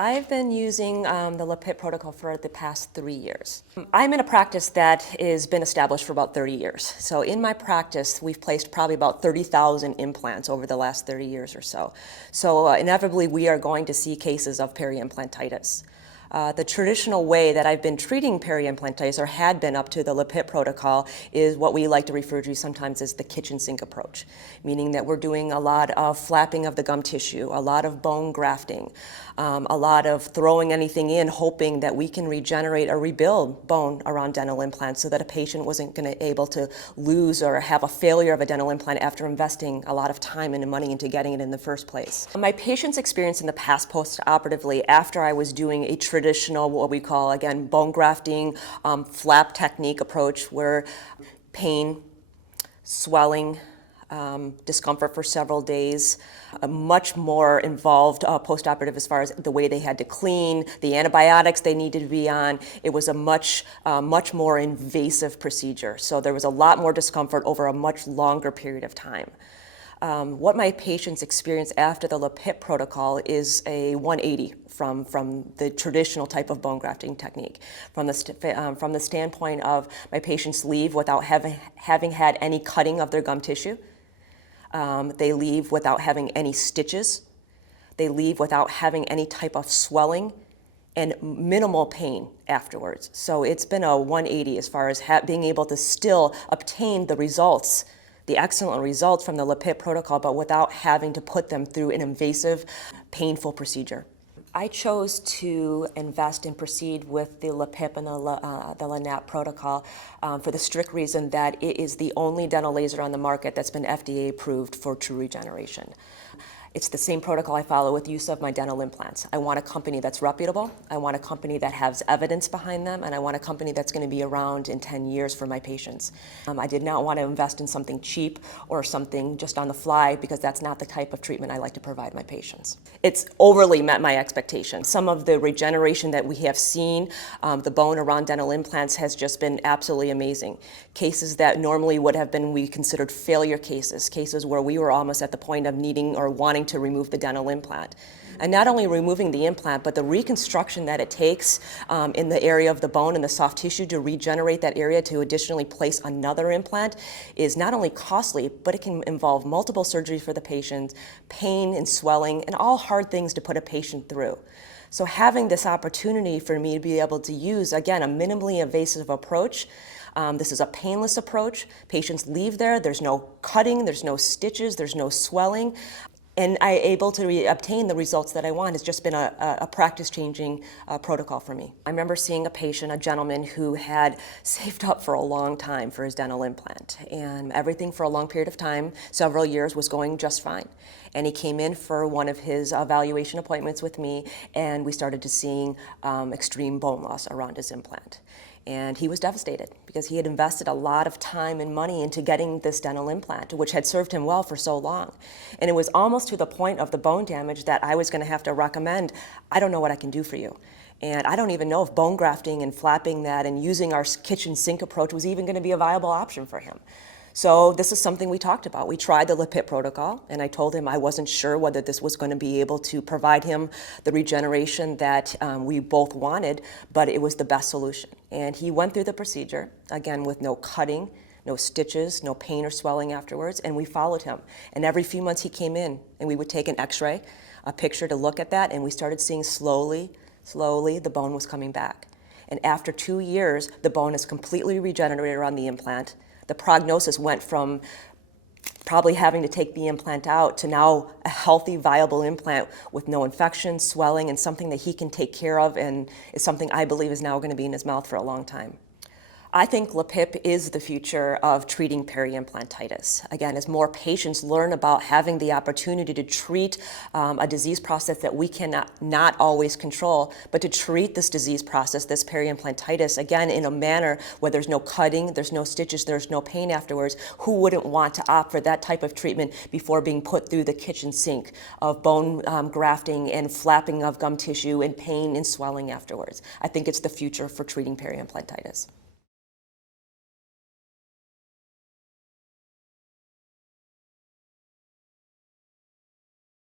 I've been using the LAPIP protocol for the past 3 years. I'm in a practice that has been established for about 30 years. So in my practice, we've placed probably about 30,000 implants over the last 30 years or so. So inevitably, we are going to see cases of peri-implantitis. The traditional way that I've been treating peri-implantitis, or had been up to the LAPIP protocol, is what we like to refer to sometimes as the kitchen sink approach, meaning that we're doing a lot of flapping of the gum tissue, a lot of bone grafting, a lot of throwing anything in, hoping that we can regenerate or rebuild bone around dental implants so that a patient wasn't going to be able to lose or have a failure of a dental implant after investing a lot of time and money into getting it in the first place. My patient's experience in the past post-operatively, after I was doing a traditional, what we call, again, bone grafting, flap technique approach, where pain, swelling, discomfort for several days, much more involved post-operative as far as the way they had to clean, the antibiotics they needed to be on. It was a much more invasive procedure. So there was a lot more discomfort over a much longer period of time. What my patients experience after the LAPIP protocol is a 180 from the traditional type of bone grafting technique. From the standpoint of my patients leave without having had any cutting of their gum tissue. They leave without having any stitches. They leave without having any type of swelling and minimal pain afterwards. So it's been a 180 as far as being able to still obtain the results, the excellent results from the LAPIP protocol, but without having to put them through an invasive, painful procedure. I chose to invest and proceed with the LAPIP and the LANAP protocol for the strict reason that it is the only dental laser on the market that's been FDA approved for true regeneration. It's the same protocol I follow with use of my dental implants. I want a company that's reputable, I want a company that has evidence behind them, and I want a company that's going to be around in 10 years for my patients. I did not want to invest in something cheap or something just on the fly, because that's not the type of treatment I like to provide my patients. It's overly met my expectations. Some of the regeneration that we have seen, the bone around dental implants, has just been absolutely amazing. Cases that normally would have been we considered failure cases, cases where we were almost at the point of needing or wanting to remove the dental implant. And not only removing the implant, but the reconstruction that it takes in the area of the bone and the soft tissue to regenerate that area to additionally place another implant is not only costly, but it can involve multiple surgeries for the patient, pain and swelling, and all hard things to put a patient through. So having this opportunity for me to be able to use, again, a minimally invasive approach. This is a painless approach. Patients leave there's no cutting, there's no stitches, there's no swelling. And I'm able to obtain the results that I want. It's just been a practice-changing protocol for me. I remember seeing a patient, a gentleman who had saved up for a long time for his dental implant. And everything for a long period of time, several years, was going just fine. And he came in for one of his evaluation appointments with me, and we started to seeing extreme bone loss around his implant. And he was devastated because he had invested a lot of time and money into getting this dental implant, which had served him well for so long. And it was almost to the point of the bone damage that I was going to have to recommend, I don't know what I can do for you. And I don't even know if bone grafting and flapping that and using our kitchen sink approach was even going to be a viable option for him. So this is something we talked about. We tried the LAPIP protocol, and I told him I wasn't sure whether this was going to be able to provide him the regeneration that we both wanted, but it was the best solution. And he went through the procedure, again, with no cutting, no stitches, no pain or swelling afterwards, and we followed him. And every few months he came in, and we would take an x-ray, a picture to look at that, and we started seeing slowly the bone was coming back. And after 2 years, the bone is completely regenerated around the implant. The prognosis went from probably having to take the implant out to now a healthy, viable implant with no infection, swelling, and something that he can take care of, and is something I believe is now going to be in his mouth for a long time. I think LAPIP is the future of treating peri-implantitis. Again, as more patients learn about having the opportunity to treat a disease process that we cannot not always control, but to treat this disease process, this peri-implantitis, again, in a manner where there's no cutting, there's no stitches, there's no pain afterwards, who wouldn't want to opt for that type of treatment before being put through the kitchen sink of bone grafting and flapping of gum tissue and pain and swelling afterwards? I think it's the future for treating peri-implantitis.